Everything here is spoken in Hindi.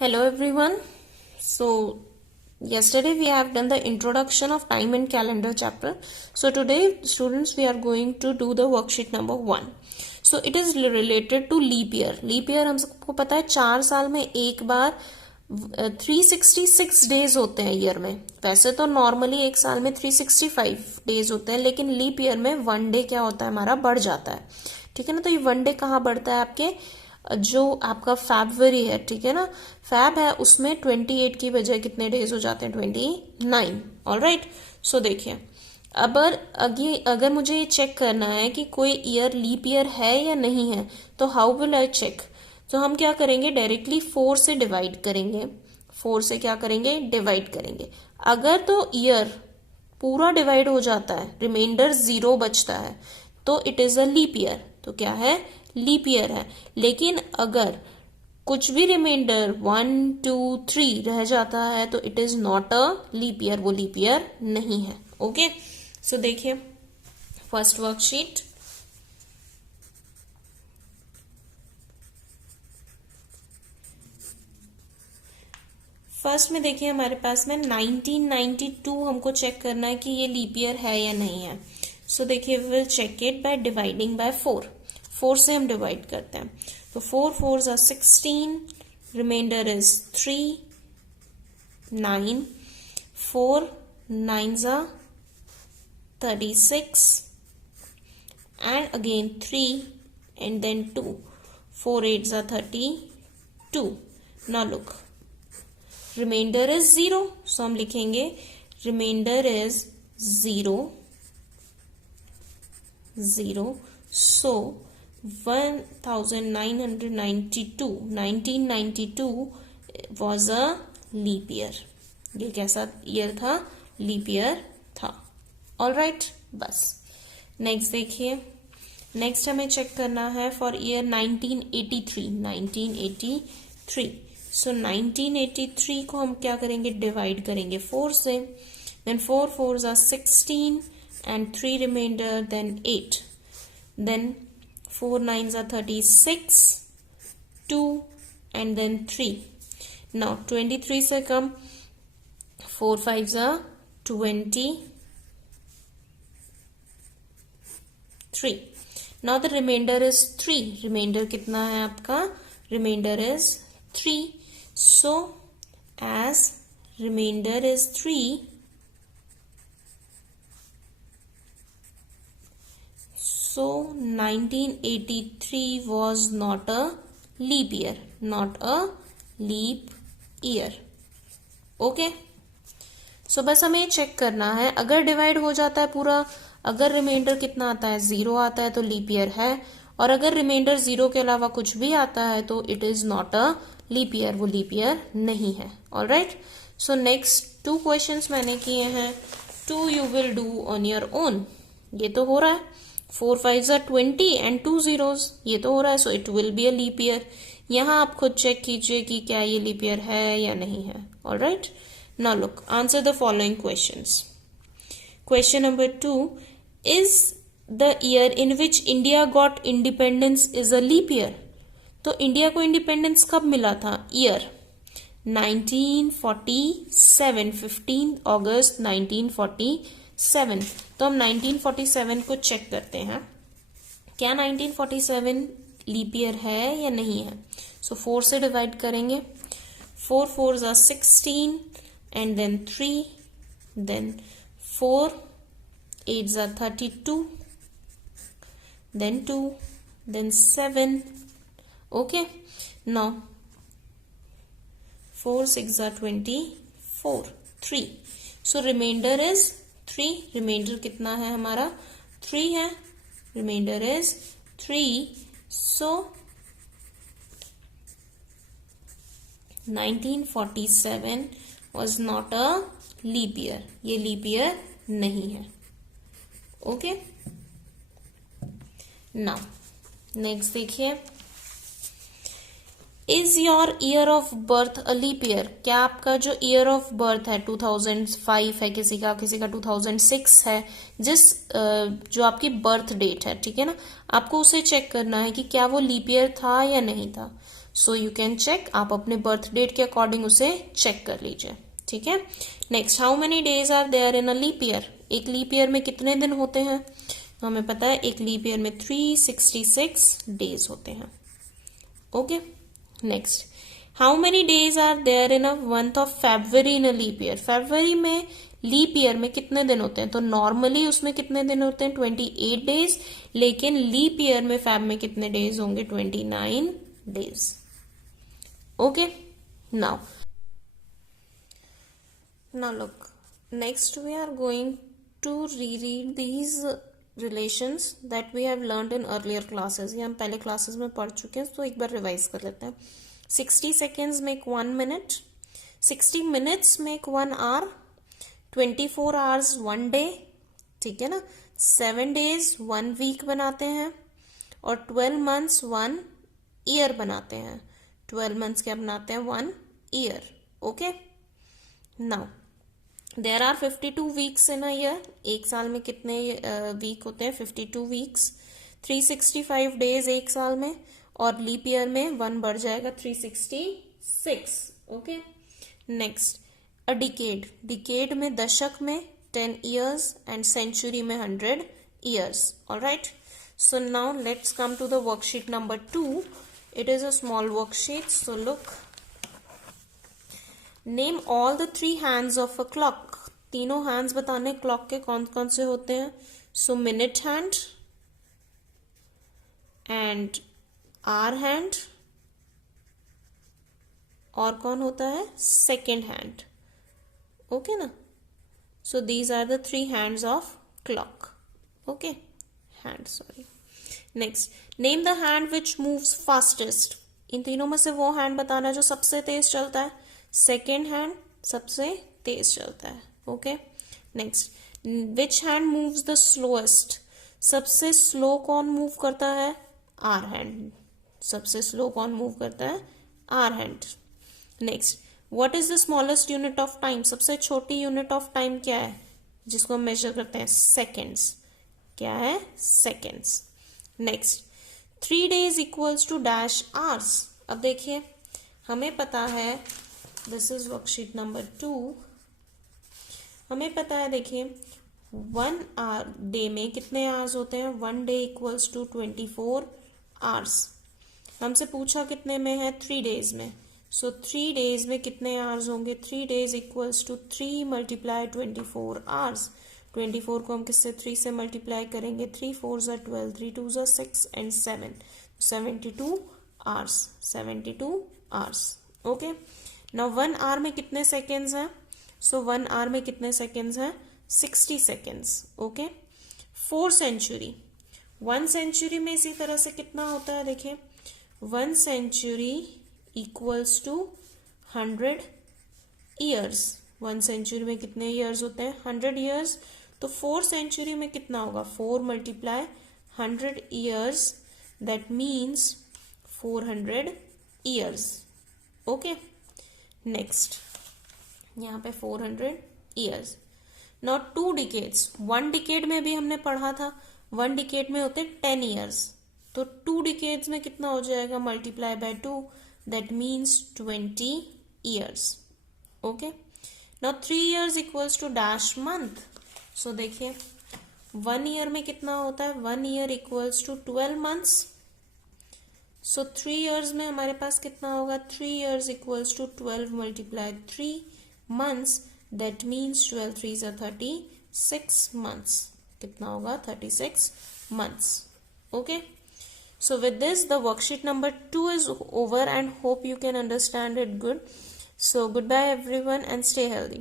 Hello everyone. So yesterday we have done the introduction of time and calendar chapter. So today students we are going to do the worksheet number 1. So it is related to leap year. Leap year हम सबको पता है 4 साल में एक बार 366 डेज होते हैं ईयर में. वैसे तो नॉर्मली एक साल में 365 डेज होते हैं, लेकिन लीप ईयर में 1 डे क्या होता है हमारा बढ़ जाता है. ठीक है ना. तो ये 1 डे कहाँ बढ़ता है आपके जो आपका फैब्रुवरी है, ठीक है ना, फैब है उसमें 28 की बजाय कितने डेज हो जाते हैं 29. ऑलराइट. सो देखिए अगर मुझे ये चेक करना है कि कोई ईयर लीप ईयर है या नहीं है, तो हाउ विल आई चेक. तो हम क्या करेंगे, डायरेक्टली 4 से डिवाइड करेंगे. 4 से क्या करेंगे, डिवाइड करेंगे. अगर तो ईयर पूरा डिवाइड हो जाता है, रिमाइंडर 0 बचता है, तो it is a leap year. तो क्या है, लीप ईयर है. लेकिन अगर कुछ भी रिमाइंडर 1 2 3 रह जाता है तो it is not a leap year, वो लीप ईयर नहीं है. ओके. सो देखिए फर्स्ट वर्कशीट. फर्स्ट में देखिए हमारे पास में 1992 हमको चेक करना है कि ये लीप ईयर है या नहीं है. सो देखिए will check it by dividing by 4. 4 से हम डिवाइड करते हैं. तो 4 4s are 16, reminder is 3, 9, 4 9s are 36, and again 3 and then 2. 4 8s are 32. Now look, remainder is 0, so हम लिखेंगे remainder is 0 0. So 1992 was a leap year. ये कैसा ईयर था, लीप ईयर था. All right. बस नेक्स्ट देखिए. नेक्स्ट हमें चेक करना है फॉर ईयर 1983. सो 1983 को हम क्या करेंगे, डिवाइड करेंगे 4 से. Then 4 4s are 16 and 3 remainder, then 8. Then 4 9s are 36, 2 and then 3. Now 23 से कम 4 5s are 23. Now the remainder is 3. Remainder कितना है आपका, remainder is 3. So as remainder is 3, so 1983 was not a leap year, not a leap year. Okay. So बस हमें चेक करना है, अगर डिवाइड हो जाता है पूरा, अगर रिमाइंडर कितना आता है 0 आता है तो लीप ईयर है, और अगर रिमाइंडर 0 के अलावा कुछ भी आता है तो it is not a leap year, वो लीप ईयर नहीं है. All right. So next 2 questions मैंने किए हैं. 2 you will do on your own. ये तो हो रहा है. 4 5s are 20 and 2 zeros, ये तो हो रहा है. So it will be a leap year. यहाँ आप खुद चेक कीजिए कि क्या ये लीप ईयर है या नहीं है. All right. Now look, answer the following questions. Question number 2, is the year in which India got independence is a leap year. तो इंडिया को इंडिपेंडेंस कब मिला था, ईयर 1947, 15 अगस्त 1947. तो हम 1947 को चेक करते हैं, क्या 1947 लीप ईयर है या नहीं है. सो 4 से डिवाइड करेंगे. 4 4s are 16 and then 3, then 4 8s are 32, then 2, then 7. Okay. Now 4 6s are 24, 3. So remainder is 3. Remainder कितना है हमारा, 3 है. Remainder is 3. So 1947 was not a leap year, ये लीप ईयर नहीं है. ओके. नाउ नेक्स्ट देखिए, is your year of birth a leap year. क्या आपका जो ईयर ऑफ बर्थ है 2005 है किसी का 2006 है, जो आपकी बर्थ डेट है, ठीक है ना, आपको उसे चेक करना है कि क्या वो लीप ईयर था या नहीं था. सो यू कैन चेक, आप अपने बर्थ डेट के अकॉर्डिंग उसे चेक कर लीजिए, ठीक है। Next, how many days are there in a leap year, एक लीप ईयर में कितने दिन होते हैं, तो हमें पता है एक लीप ईयर में 366 डेज होते हैं, okay. Next, how many days are there in a month of February in a leap year, February में लीप ईयर में कितने दिन होते हैं, तो नॉर्मली उसमें कितने दिन होते हैं 28 डेज, लेकिन लीप ईयर में फेब में कितने डेज होंगे 29 days, okay. Now look, next we are going to reread these relations that we have learned in earlier classes, ये हम पहले क्लासेस में पढ़ चुके हैं, तो एक बार रिवाइज कर लेते हैं। 60 seconds make 1 minute, 60 minutes make 1 hour, 24 hours 1 day, ठीक है ना, 7 days 1 week बनाते हैं, और 12 months 1 year बनाते हैं, 12 months क्या बनाते हैं 1 year, okay. Now there are 52 weeks in a year, एक साल में कितने वीक होते हैं 52 वीक्स, 365 डेज एक साल में, और लीप ईयर में 1 बढ़ जाएगा 366, ओके। नेक्स्ट, अ डिकेड, डिकेड में दशक में 10 years एंड सेंचुरी में 100 years, alright. So now let's come to the worksheet number 2, it is a small worksheet, so look, name all the 3 hands of a clock, तीनों हैंड्स बताने क्लॉक के कौन कौन से होते हैं, so minute hand and hour hand, और कौन होता है सेकेंड हैंड, ओके ना। So these are the 3 hands of clock, okay, hand sorry. Next, name the hand which moves fastest, इन तीनों में से वो हैंड बताना है जो सबसे तेज चलता है, सेकेंड हैंड सबसे तेज चलता है, okay. Next, which hand moves the slowest, सबसे स्लो कौन मूव करता है, आर हैंड, सबसे स्लो कौन मूव करता है, hour hand. Next, what is the smallest unit of time, सबसे छोटी यूनिट ऑफ टाइम क्या है जिसको हम मेजर करते हैं, सेकेंड्स, क्या है seconds. Next, 3 days equals to dash hours, अब देखिए हमें पता है, दिस इज वर्कशीट नंबर 2, हमें पता है, देखिए 1 hour डे में कितने आवर्स होते हैं, 1 day इक्वल्स टू 24 hours, हमसे पूछा कितने में है 3 days में, सो 3 days में कितने आवर्स होंगे, 3 days equals to 3 multiply 24 hours, 24 को हम किससे 3 से मल्टीप्लाई करेंगे, 3 4s are 12, 3 2s are 6 and 7, 72 hours, 72 hours, okay. Now 1 hour में कितने सेकेंड्स हैं, सो 1 hour में कितने सेकेंड्स हैं 60 seconds, ओके। 4 century, 1 century में इसी तरह से कितना होता है, देखिए 1 century equals to 100 years, 1 century में कितने ईयर्स होते हैं 100 years, तो 4 century में कितना होगा, 4 multiply 100 years, that means 400 years, okay. Next, यहाँ पे 400 years। नाउ 2 decades, 1 decade में भी हमने पढ़ा था, 1 decade में होते 10 years, तो 2 decades में कितना हो जाएगा, multiply by 2, that means 20 years, okay. Now 3 years equals to dash month, so देखिए 1 year में कितना होता है, 1 year equals to 12 months, so 3 years में हमारे पास कितना होगा, 3 years equals to 12 multiply 3 months, that means 12 3s are 36 months, कितना होगा 36 months, okay. So with this, the worksheet number 2 is over and hope you can understand it good. So goodbye everyone and stay healthy.